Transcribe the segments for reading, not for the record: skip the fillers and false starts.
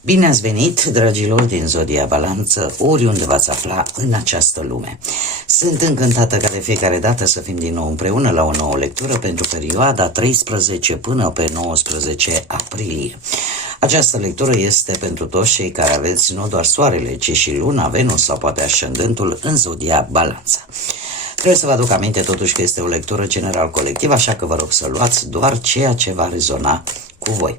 Bine ați venit, dragilor din Zodia Balanță, oriunde v-ați afla în această lume. Sunt încântată ca de fiecare dată să fim din nou împreună la o nouă lectură pentru perioada 13 până pe 19 aprilie. Această lectură este pentru toți cei care aveți nu doar soarele, ci și luna, Venus sau poate ascendentul în Zodia Balanță. Trebuie să vă aduc aminte totuși că este o lectură general colectivă, așa că vă rog să luați doar ceea ce va rezona cu voi.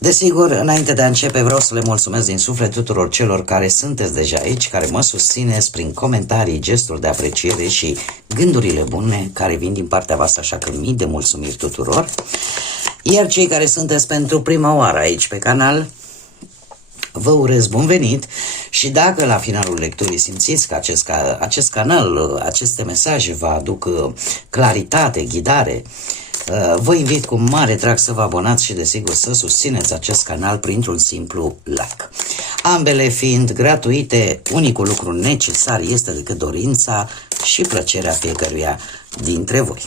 Desigur, înainte de a începe, vreau să le mulțumesc din suflet tuturor celor care sunteți deja aici, care mă susțineți prin comentarii, gesturi de apreciere și gândurile bune care vin din partea voastră, așa că mii de mulțumiri tuturor. Iar cei care sunteți pentru prima oară aici pe canal, vă urez bun venit și dacă la finalul lecturii simțiți că acest canal, aceste mesaje vă aduc claritate, ghidare, vă invit cu mare drag să vă abonați și desigur să susțineți acest canal printr-un simplu like. Ambele fiind gratuite, unicul lucru necesar este decât dorința și plăcerea fiecăruia dintre voi.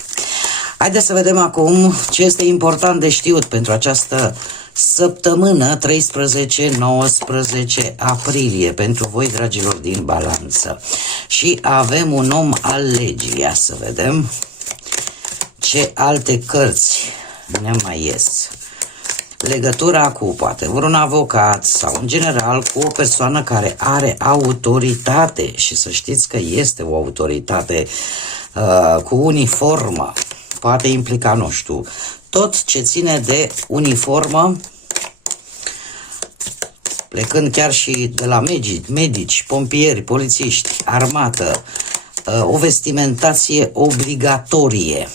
Haideți să vedem acum ce este important de știut pentru această săptămână 13-19 aprilie pentru voi, dragilor din Balanță. Și avem un om al legii. Ia să vedem ce alte cărți ne mai ies. Legătura cu poate vreun avocat sau în general cu o persoană care are autoritate și să știți că este o autoritate cu uniformă. Poate implica, nu știu, tot ce ține de uniformă, plecând chiar și de la medici, pompieri, polițiști, armată, o vestimentație obligatorie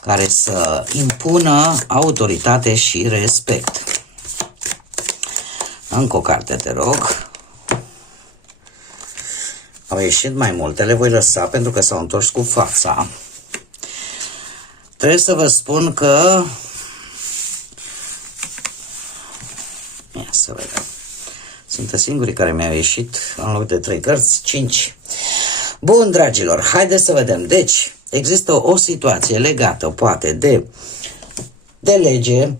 care să impună autoritate și respect. Încă o carte, te rog. Au ieșit mai multe, le voi lăsa pentru că s-au întors cu fața. Trebuie să vă spun că... Ia să vedem. Sunt singurii care mi-au ieșit în loc de 3 cărți, 5. Bun, dragilor, haideți să vedem. Deci, există o situație legată, poate, de lege,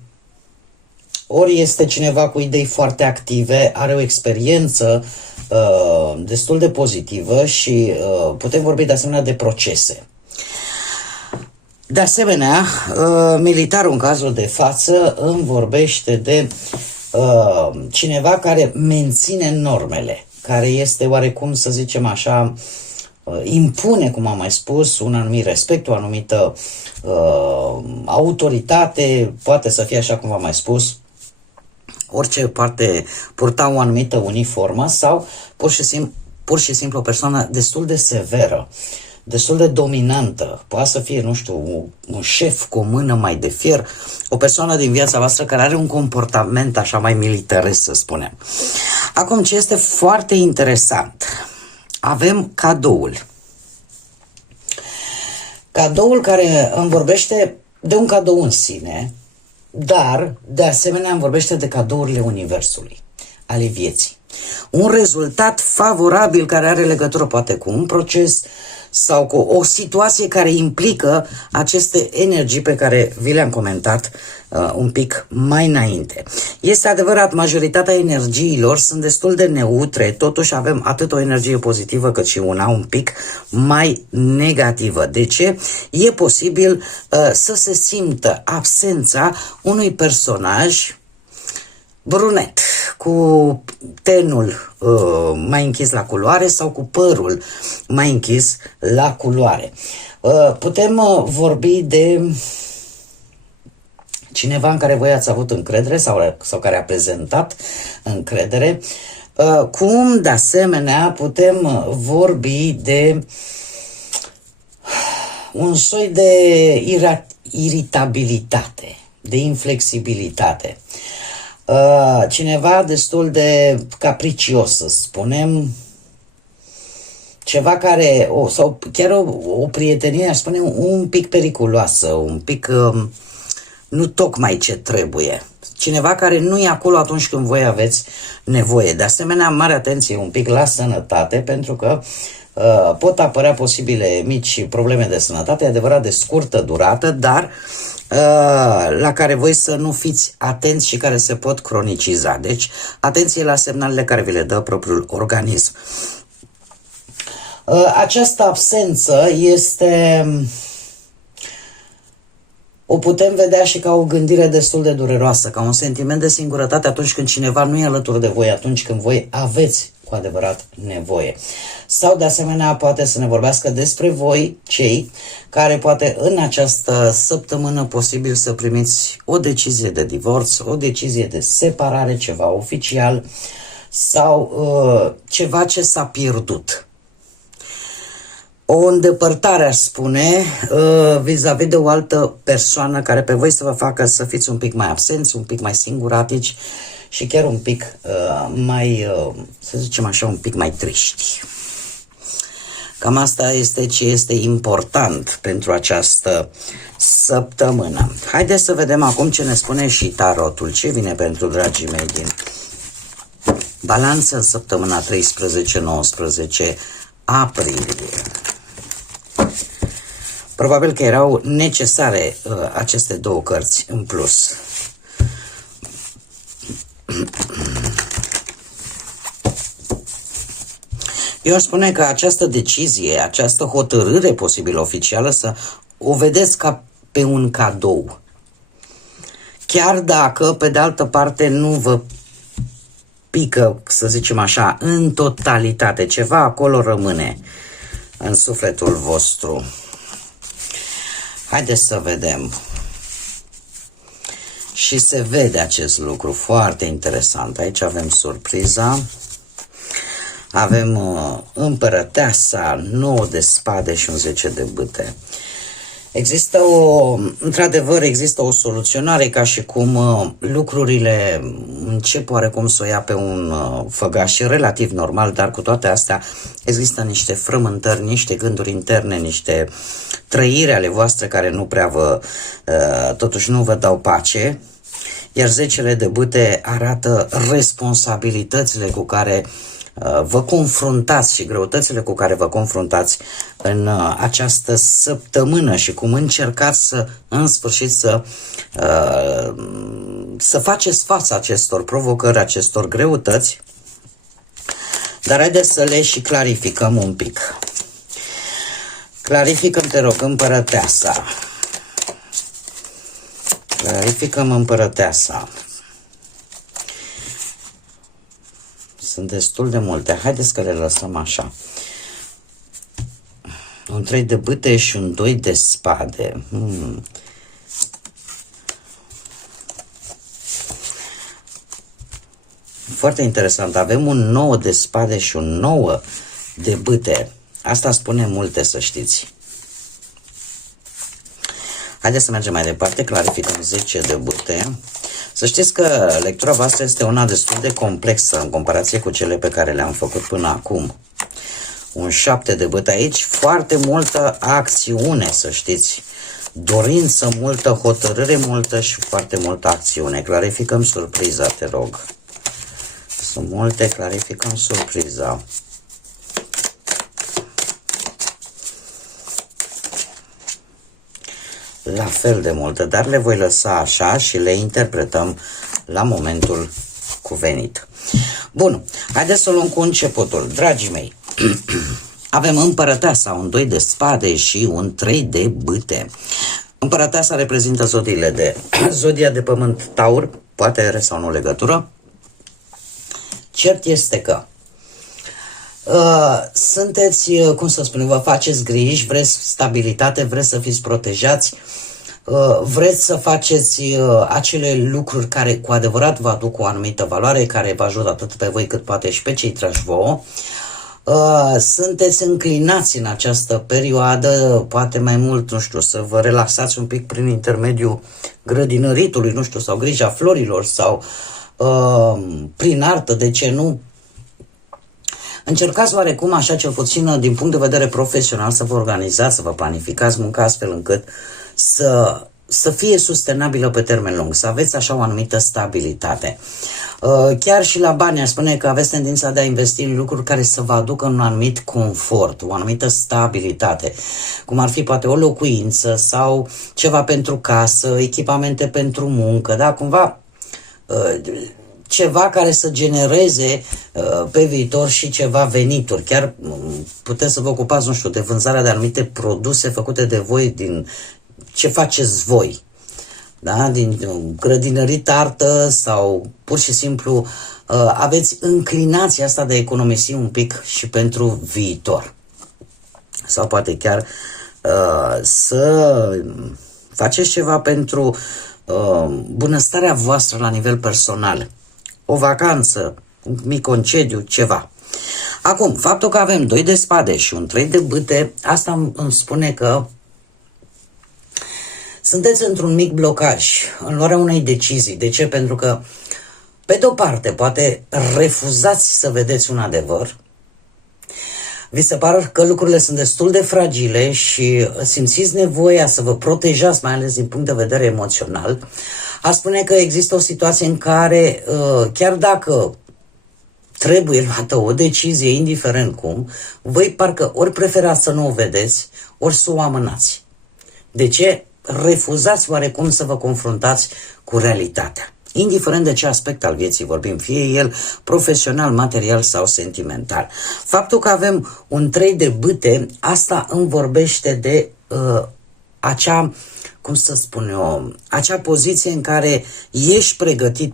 ori este cineva cu idei foarte active, are o experiență destul de pozitivă și putem vorbi de asemenea de procese. De asemenea, militarul în cazul de față îmi vorbește de cineva care menține normele, care este oarecum, să zicem așa, impune, cum am mai spus, un anumit respect, o anumită autoritate, poate să fie așa cum am mai spus, orice parte purta o anumită uniformă sau pur și simplu o persoană destul de severă, destul de dominantă, poate să fie, nu știu, un șef cu o mână mai de fier, o persoană din viața voastră care are un comportament așa mai militarist, să spunem. Acum, ce este foarte interesant, avem cadoul. Cadoul care îmi vorbește de un cadou în sine, dar, de asemenea, îmi vorbește de cadourile Universului, ale vieții. Un rezultat favorabil care are legătură poate cu un proces sau cu o situație care implică aceste energii pe care vi le-am comentat un pic mai înainte. Este adevărat, majoritatea energiilor sunt destul de neutre, totuși avem atât o energie pozitivă cât și una un pic mai negativă. De ce? E posibil să se simtă absența unui personaj brunet, cu tenul mai închis la culoare sau cu părul mai închis la culoare. Putem vorbi de cineva în care voi ați avut încredere sau care a prezentat încredere, cum de asemenea putem vorbi de un soi de iritabilitate, de inflexibilitate. Cineva destul de capricios, să spunem, ceva care, sau chiar o prietenie, aș spune, un pic periculoasă, un pic nu tocmai ce trebuie. Cineva care nu e acolo atunci când voi aveți nevoie. De asemenea, mare atenție un pic la sănătate, pentru că pot apărea posibile mici probleme de sănătate, adevărat de scurtă durată, dar la care voi să nu fiți atenți și care se pot croniciza. Deci, atenție la semnalele care vi le dă propriul organism. Această absență o putem vedea și ca o gândire destul de dureroasă, ca un sentiment de singurătate atunci când cineva nu e alături de voi, atunci când voi aveți cu adevărat nevoie. Sau de asemenea poate să ne vorbească despre voi, cei care poate în această săptămână posibil să primiți o decizie de divorț, o decizie de separare, ceva oficial sau ceva ce s-a pierdut. O îndepărtare, aș spune, vis-a-vis de o altă persoană care pe voi să vă facă să fiți un pic mai absenți, un pic mai singuratici și chiar un pic mai, să zicem așa, un pic mai triști. Cam asta este ce este important pentru această săptămână. Haideți să vedem acum ce ne spune și tarotul. Ce vine pentru dragii mei din Balanță în săptămâna 13-19 aprilie. Probabil că erau necesare aceste două cărți în plus. Eu aș spune că această decizie, această hotărâre posibil oficială, să o vedeți ca pe un cadou. Chiar dacă, pe de altă parte, nu vă pică, să zicem așa, în totalitate, ceva acolo rămâne în sufletul vostru. Haideți să vedem. Și se vede acest lucru foarte interesant. Aici avem surpriza. Avem împărăteasa, 9 de spade și un 10 de bâte. Într-adevăr, există o soluționare, ca și cum lucrurile încep oarecum să o ia pe un făgaș relativ normal, dar cu toate astea există niște frământări, niște gânduri interne, niște trăiri ale voastre care nu prea totuși nu vă dau pace, iar 10 de bâte arată responsabilitățile cu care vă confruntați și greutățile cu care vă confruntați în această săptămână și cum încercați în sfârșit să faceți față acestor provocări, acestor greutăți. Dar haideți să le și clarificăm un pic. Clarificăm, te rog, împărăteasa. Clarificăm împărăteasa. Sunt destul de multe. Haideți că le lăsăm așa. Un 3 de bâte și un 2 de spade. Foarte interesant. Avem un 9 de spade și un 9 de bâte. Asta spune multe, să știți. Haideți să mergem mai departe. Clarificăm 10 de bâte. Să știți că lectura voastră este una destul de complexă în comparație cu cele pe care le-am făcut până acum. Un 7 de bâte aici, foarte multă acțiune, să știți. Dorință multă, hotărâre multă și foarte multă acțiune. Clarificăm surpriza, te rog. Sunt multe, clarificăm surpriza. La fel de multe, dar le voi lăsa așa și le interpretăm la momentul cuvenit. Bun, haideți să luăm cu începutul. Dragii mei, avem împărăteasa, un 2 de spade și un 3 de bâte. Împărăteasa reprezintă zodia de pământ Taur, poate are sau nu legătură. Cert este că sunteți, cum să spun, vă faceți griji, vreți stabilitate, vreți să fiți protejați, vreți să faceți acele lucruri care cu adevărat vă aduc o anumită valoare, care vă ajută atât pe voi cât poate și pe cei dragi vouă. Sunteți înclinați în această perioadă, poate mai mult, nu știu, să vă relaxați un pic prin intermediul grădinăritului, nu știu, sau grija florilor, sau prin artă, de ce nu? Încercați oarecum așa, cel puțin din punct de vedere profesional, să vă organizați, să vă planificați munca astfel încât să fie sustenabilă pe termen lung, să aveți așa o anumită stabilitate. Chiar și la bani aș spune că aveți tendința de a investi în lucruri care să vă aducă un anumit confort, o anumită stabilitate, cum ar fi poate o locuință sau ceva pentru casă, echipamente pentru muncă, da? Cumva ceva care să genereze pe viitor și ceva venituri. Chiar puteți să vă ocupați, nu știu, de vânzarea de anumite produse făcute de voi, din ce faceți voi. Da? Din grădinării tartă sau pur și simplu aveți înclinația asta de a economisi un pic și pentru viitor. Sau poate chiar să faceți ceva pentru bunăstarea voastră la nivel personal. O vacanță, un mic concediu, ceva. Acum, faptul că avem 2 de spade și un 3 de bâte, asta îmi spune că sunteți într-un mic blocaj în luarea unei decizii. De ce? Pentru că, pe de-o parte, poate refuzați să vedeți un adevăr, vi se pare că lucrurile sunt destul de fragile și simțiți nevoia să vă protejați, mai ales din punct de vedere emoțional. A spune că există o situație în care, chiar dacă trebuie luată o decizie, indiferent cum, voi parcă ori preferați să nu o vedeți, ori să o amânați. De ce? Refuzați oarecum să vă confruntați cu realitatea. Indiferent de ce aspect al vieții vorbim, fie el profesional, material sau sentimental. Faptul că avem un 3 de bâte, asta îmi vorbește de acea, cum să spun eu, acea poziție în care ești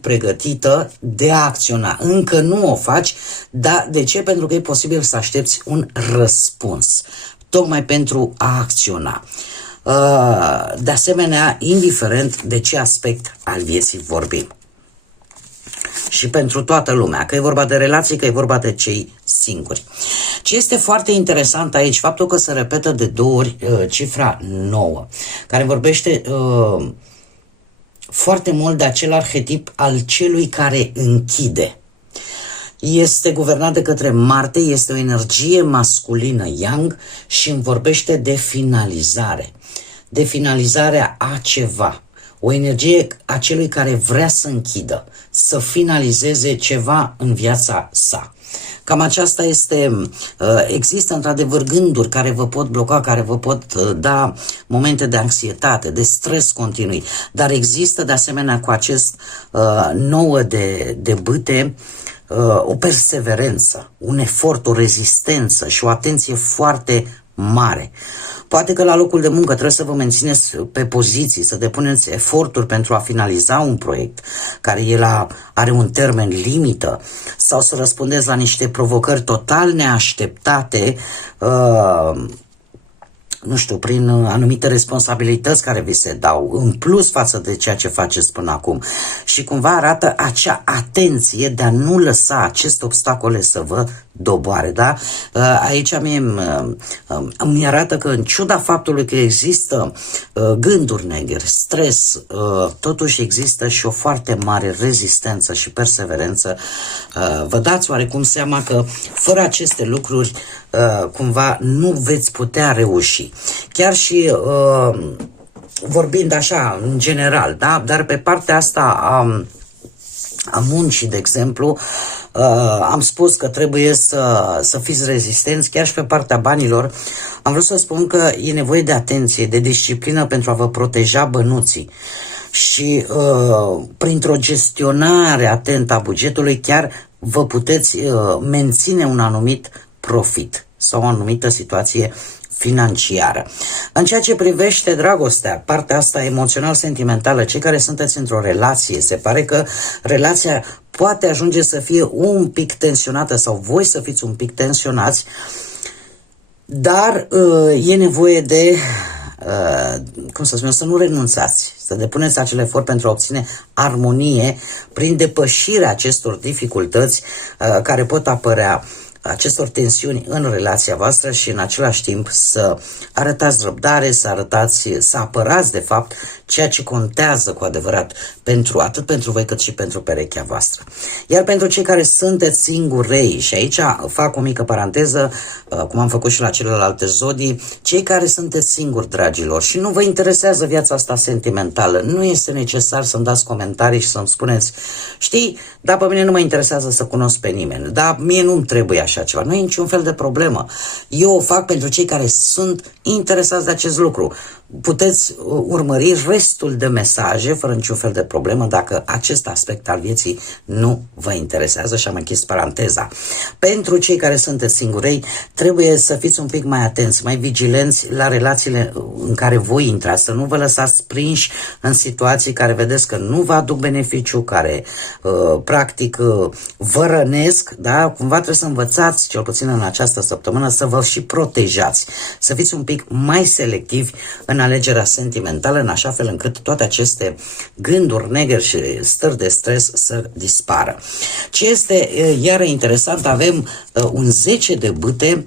pregătită de a acționa. Încă nu o faci, dar de ce? Pentru că e posibil să aștepți un răspuns, tocmai pentru a acționa. De asemenea, indiferent de ce aspect al vieții vorbim. Și pentru toată lumea, că e vorba de relații, că e vorba de cei singuri. Ce este foarte interesant aici, faptul că se repetă de 2 ori cifra 9, care vorbește foarte mult de acel arhetip al celui care închide. Este guvernat de către Marte, este o energie masculină yang și îmi vorbește de finalizare. De finalizarea a ceva. O energie a celui care vrea să închidă, să finalizeze ceva în viața sa. Cam aceasta este, există într-adevăr gânduri care vă pot bloca, care vă pot da momente de anxietate, de stres continuu, dar există de asemenea cu acest 9 de bâte o perseverență, un efort, o rezistență și o atenție foarte mare. Poate că la locul de muncă trebuie să vă mențineți pe poziții, să depuneți eforturi pentru a finaliza un proiect care are un termen limită sau să răspundeți la niște provocări total neașteptate, nu știu, prin anumite responsabilități care vi se dau, în plus față de ceea ce faceți până acum. Și cumva arată acea atenție de a nu lăsa aceste obstacole să vă doboare, da? Aici îmi arată că în ciuda faptului că există gânduri negre, stres, totuși există și o foarte mare rezistență și perseverență. Vă dați oarecum seama că fără aceste lucruri cumva nu veți putea reuși. Chiar și vorbind așa în general, da? Dar pe partea asta a muncii, de exemplu, am spus că trebuie să fiți rezistenți, chiar și pe partea banilor. Am vrut să spun că e nevoie de atenție, de disciplină pentru a vă proteja bănuții. Și printr-o gestionare atentă a bugetului chiar vă puteți menține un anumit profit sau o anumită situație financiară. În ceea ce privește dragostea, partea asta emoțional-sentimentală, cei care sunteți într-o relație, se pare că relația poate ajunge să fie un pic tensionată sau voi să fiți un pic tensionați, dar e nevoie de, cum să spun, să nu renunțați, să depuneți acel efort pentru a obține armonie prin depășirea acestor dificultăți care pot apărea, acestor tensiuni în relația voastră și în același timp să arătați răbdare, să apărați de fapt ceea ce contează cu adevărat atât pentru voi cât și pentru perechea voastră. Iar pentru cei care sunteți singurei, și aici fac o mică paranteză, cum am făcut și la celelalte zodii, cei care sunteți singuri, dragilor, și nu vă interesează viața asta sentimentală, nu este necesar să-mi dați comentarii și să-mi spuneți, știi, dar pe mine nu mă interesează să cunosc pe nimeni, dar mie nu-mi trebuie așa ceva, nu e niciun fel de problemă. Eu o fac pentru cei care sunt interesați de acest lucru. Puteți urmări restul de mesaje fără niciun fel de problemă dacă acest aspect al vieții nu vă interesează, și am închis paranteza. Pentru cei care sunteți singurei, trebuie să fiți un pic mai atenți, mai vigilenți la relațiile în care voi intrați, să nu vă lăsați prinși în situații care vedeți că nu vă aduc beneficiu, care practic vă rănesc, da? Cumva trebuie să învățați, cel puțin în această săptămână, să vă și protejați, să fiți un pic mai selectivi în alegerea sentimentală, în așa fel încât toate aceste gânduri negre și stări de stres să dispară. Ce este iară interesant, avem un 10 de bâte,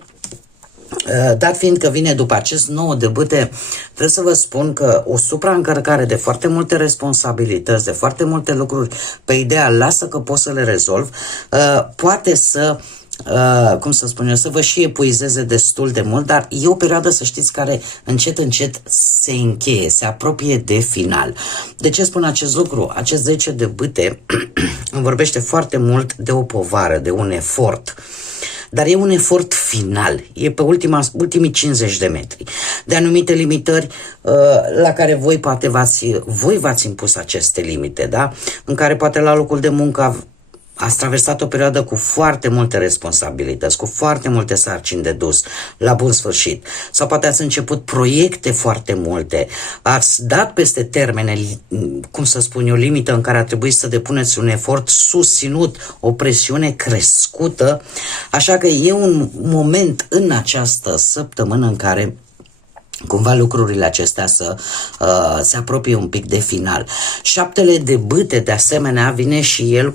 dat fiind că vine după acest 9 de bâte, trebuie să vă spun că o supraîncărcare de foarte multe responsabilități, de foarte multe lucruri pe ideea lasă că pot să le rezolv, poate să cum să spun eu, să vă și epuizeze destul de mult, dar e o perioadă, să știți, care încet, încet se încheie, se apropie de final. De ce spun acest lucru? Acest 10 de bâte îmi vorbește foarte mult de o povară, de un efort. Dar e un efort final, e pe ultimii 50 de metri, de anumite limitări la care voi poate v-ați impus aceste limite, da? În care poate la locul de muncă ați traversat o perioadă cu foarte multe responsabilități, cu foarte multe sarcini de dus la bun sfârșit. Sau poate ați început proiecte foarte multe, ați dat peste termene, cum să spun eu, limită în care a trebuit să depuneți un efort susținut, o presiune crescută. Așa că e un moment în această săptămână în care cumva lucrurile acestea să se apropie un pic de final. 7 de bâte, de asemenea, vine și el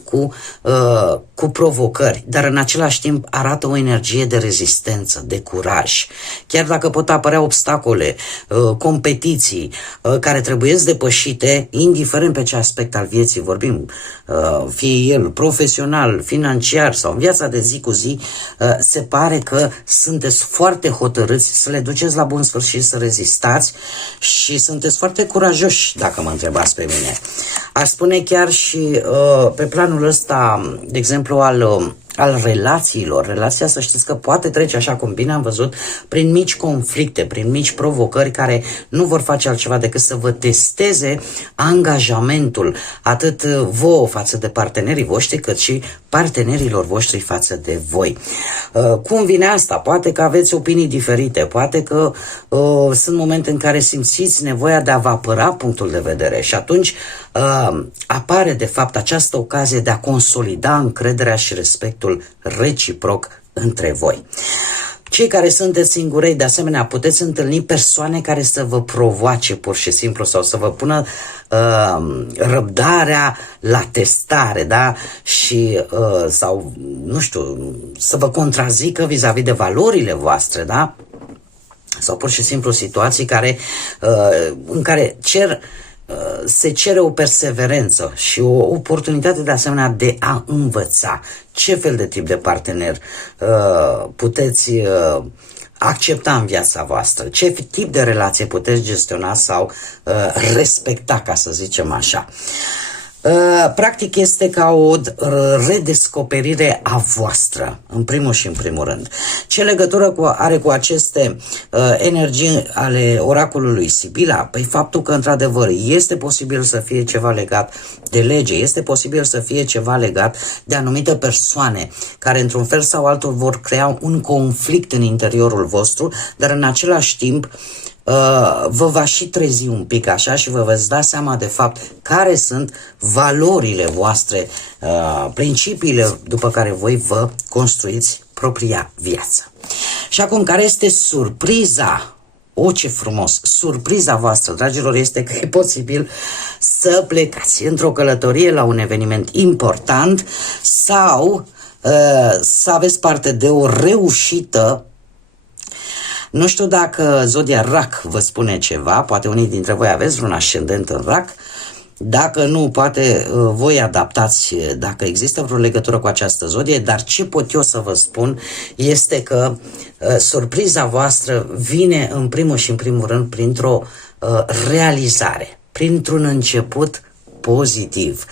cu provocări, dar în același timp arată o energie de rezistență, de curaj. Chiar dacă pot apărea obstacole, competiții care trebuie depășite, indiferent pe ce aspect al vieții vorbim, fie el profesional, financiar sau în viața de zi cu zi, se pare că sunteți foarte hotărâți să le duceți la bun sfârșit, să rezistați, și sunteți foarte curajoși, dacă mă întrebați pe mine. Aș spune chiar și pe planul ăsta, de exemplu, al relațiilor. Relația, să știți că poate trece, așa cum bine am văzut, prin mici conflicte, prin mici provocări care nu vor face altceva decât să vă testeze angajamentul, atât vouă față de partenerii voștri, cât și partenerilor voștri față de voi. Cum vine asta? Poate că aveți opinii diferite, poate că sunt momente în care simțiți nevoia de a vă apăra punctul de vedere și atunci apare de fapt această ocazie de a consolida încrederea și respectul reciproc între voi. Cei care sunteți singurei, de asemenea, puteți întâlni persoane care să vă provoace pur și simplu sau să vă pună răbdarea la testare, da? Și sau, nu știu, să vă contrazică vis-a-vis de valorile voastre, da? Sau pur și simplu situații în care se cere o perseverență și o oportunitate de asemenea de a învăța ce fel de tip de partener puteți accepta în viața voastră, ce tip de relație puteți gestiona sau respecta, ca să zicem așa. Practic este ca o redescoperire a voastră, în primul și în primul rând. Ce legătură are cu aceste energii ale oracolului Sibila? Păi faptul că, într-adevăr, este posibil să fie ceva legat de lege, este posibil să fie ceva legat de anumite persoane care, într-un fel sau altul, vor crea un conflict în interiorul vostru, dar în același timp vă va și trezi un pic așa și vă veți da seama de fapt care sunt valorile voastre, principiile după care voi vă construiți propria viață. Și acum, care este surpriza? O, ce frumos! Surpriza voastră, dragilor, este că e posibil să plecați într-o călătorie la un eveniment important sau să aveți parte de o reușită Nu știu dacă zodia Rac vă spune ceva, poate unii dintre voi aveți vreun ascendent în Rac. Dacă nu, poate voi adaptați dacă există vreo legătură cu această zodie, dar ce pot eu să vă spun este că surpriza voastră vine în primul și în primul rând printr-o realizare, printr-un început pozitiv.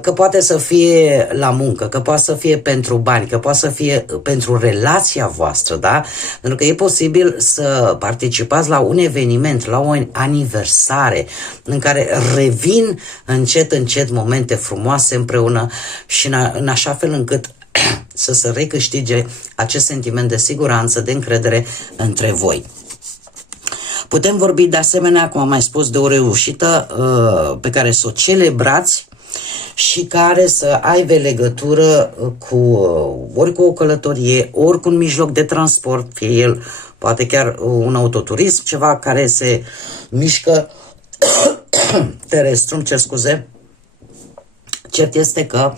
Că poate să fie la muncă, că poate să fie pentru bani, că poate să fie pentru relația voastră, da? Pentru că e posibil să participați la un eveniment, la o aniversare în care revin încet momente frumoase împreună și în așa fel încât să se recâștige acest sentiment de siguranță, de încredere între voi. Putem vorbi de asemenea, cum am mai spus, de o reușită pe care să o celebrați și care să aibă legătură cu ori cu o călătorie, ori cu un mijloc de transport, fie el poate chiar un autoturism, ceva care se mișcă terestru, îmi cer scuze. Cert este că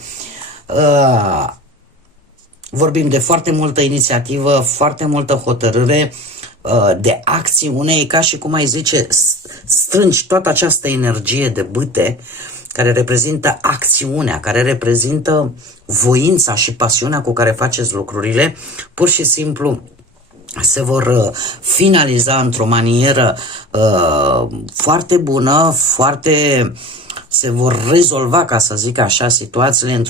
vorbim de foarte multă inițiativă, foarte multă hotărâre, de acțiune, e ca și cum ai zice, strângi toată această energie de bâte care reprezintă acțiunea, care reprezintă voința și pasiunea cu care faceți lucrurile, pur și simplu se vor finaliza într-o manieră foarte bună, se vor rezolva, ca să zic așa, situațiile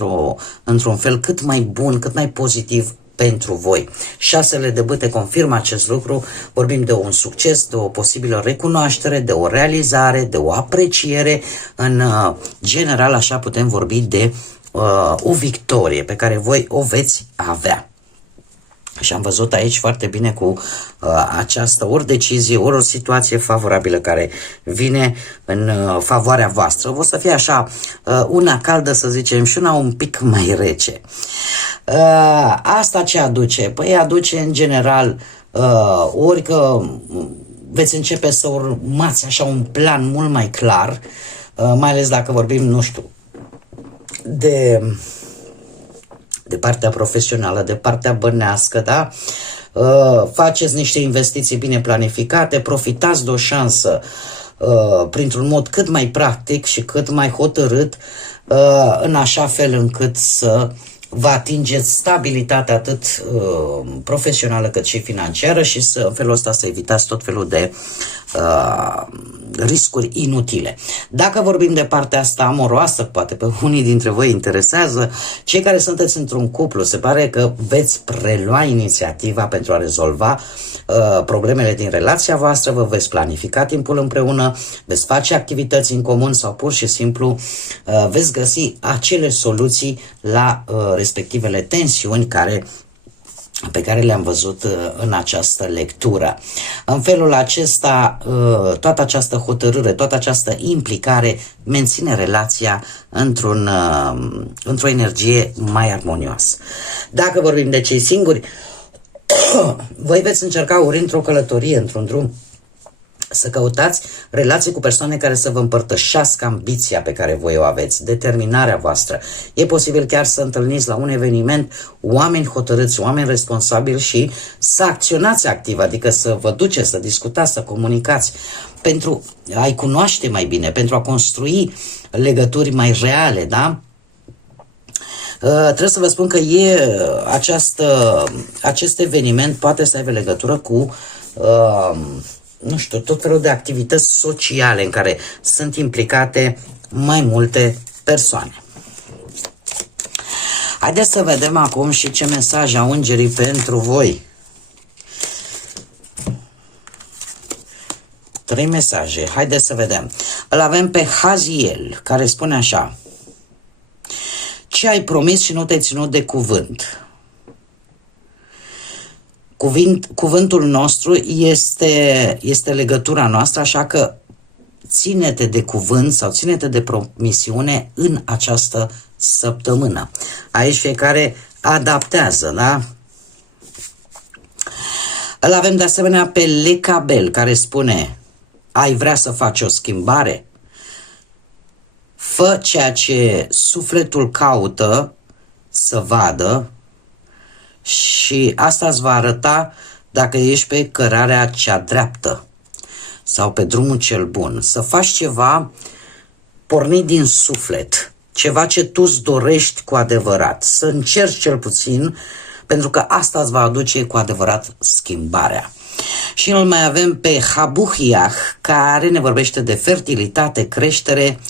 într-un fel cât mai bun, cât mai pozitiv pentru voi. Șasele de bâte confirmă acest lucru, vorbim de un succes, de o posibilă recunoaștere, de o realizare, de o apreciere, în general așa putem vorbi de o victorie pe care voi o veți avea. Și am văzut aici foarte bine cu această ori decizie, ori o situație favorabilă care vine în favoarea voastră. O să fie așa, una caldă să zicem și una un pic mai rece. Asta ce aduce? Păi aduce în general ori că veți începe să urmați așa un plan mult mai clar, mai ales dacă vorbim, nu știu, de partea profesională, de partea bănească, da? Faceți niște investiții bine planificate, profitați de o șansă printr-un mod cât mai practic și cât mai hotărât, în așa fel încât să vă atingeți stabilitatea atât profesională cât și financiară și în felul ăsta să evitați tot felul de riscuri inutile. Dacă vorbim de partea asta amoroasă, poate pe unii dintre voi interesează, cei care sunteți într-un cuplu, se pare că veți prelua inițiativa pentru a rezolva problemele din relația voastră, vă veți planifica timpul împreună, veți face activități în comun sau pur și simplu veți găsi acele soluții la respectivele tensiuni pe care le-am văzut în această lectură. În felul acesta, toată această hotărâre, toată această implicare menține relația într-o energie mai armonioasă. Dacă vorbim de cei singuri, voi veți încerca ori într-o călătorie, într-un drum, să căutați relații cu persoane care să vă împărtășească ambiția pe care voi o aveți, determinarea voastră. E posibil chiar să întâlniți la un eveniment oameni hotărâți, oameni responsabili și să acționați activ, adică să vă duceți, să discutați, să comunicați pentru a-i cunoaște mai bine, pentru a construi legături mai reale, da? Trebuie să vă spun că acest eveniment poate să aibă legătură cu nu știu, tot felul de activități sociale în care sunt implicate mai multe persoane. Haideți să vedem acum și ce mesaj au îngerii pentru voi. 3 mesaje. Haideți să vedem. Îl avem pe Haziel, care spune așa: ce ai promis și nu te-ai ținut de cuvânt? Cuvântul nostru este legătura noastră, așa că ține-te de cuvânt sau ține-te de promisiune în această săptămână. Aici fiecare adaptează, da? Îl avem de asemenea pe Lecabel, care spune: ai vrea să faci o schimbare? Fă ceea ce sufletul caută să vadă și asta îți va arăta dacă ești pe cărarea cea dreaptă sau pe drumul cel bun, să faci ceva pornit din suflet, ceva ce tu îți dorești cu adevărat, să încerci cel puțin, pentru că asta îți va aduce cu adevărat schimbarea. Și îl mai avem pe Habuhiah, care ne vorbește de fertilitate, creștere.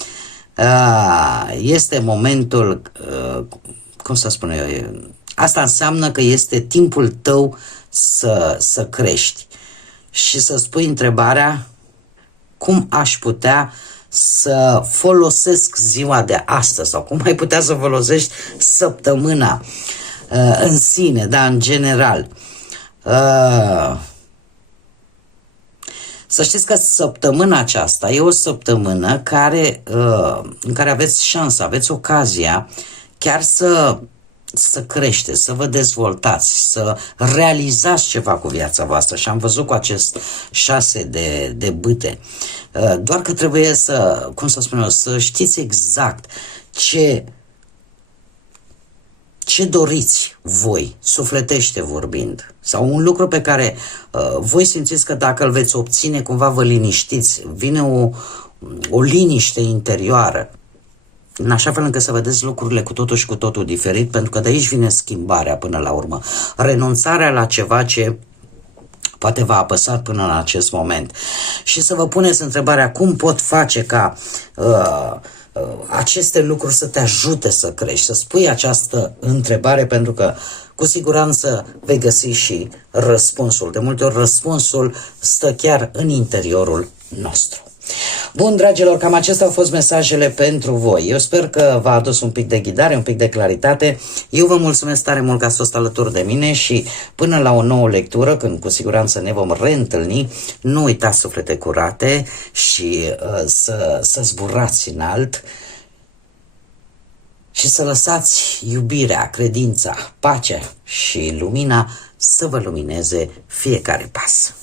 Este momentul, cum să spun eu, asta înseamnă că este timpul tău să crești și să spui întrebarea: cum aș putea să folosesc ziua de astăzi, sau cum ai putea să folosești săptămâna în sine, da, în general. Să știți că săptămâna aceasta e o săptămână în care aveți șansa, aveți ocazia chiar să creșteți, să vă dezvoltați, să realizați ceva cu viața voastră. Și am văzut cu acest 6 de bâte. Doar că trebuie să, cum să spun eu, să știți exact ce doriți voi, sufletește vorbind, sau un lucru pe care voi simțiți că dacă îl veți obține, cumva vă liniștiți, vine o liniște interioară, în așa fel încât să vedeți lucrurile cu totul și cu totul diferit, pentru că de aici vine schimbarea până la urmă, renunțarea la ceva ce poate v-a apăsat până în acest moment. Și să vă puneți întrebarea: cum pot face ca aceste lucruri să te ajute să crești, să spui această întrebare, pentru că cu siguranță vei găsi și răspunsul. De multe ori răspunsul stă chiar în interiorul nostru. Bun, dragilor, cam acestea au fost mesajele pentru voi. Eu sper că v-a adus un pic de ghidare, un pic de claritate. Eu vă mulțumesc tare mult că ați fost alături de mine și până la o nouă lectură, când cu siguranță ne vom reîntâlni, nu uitați, suflete curate, și să zburați înalt și să lăsați iubirea, credința, pacea și lumina să vă lumineze fiecare pas.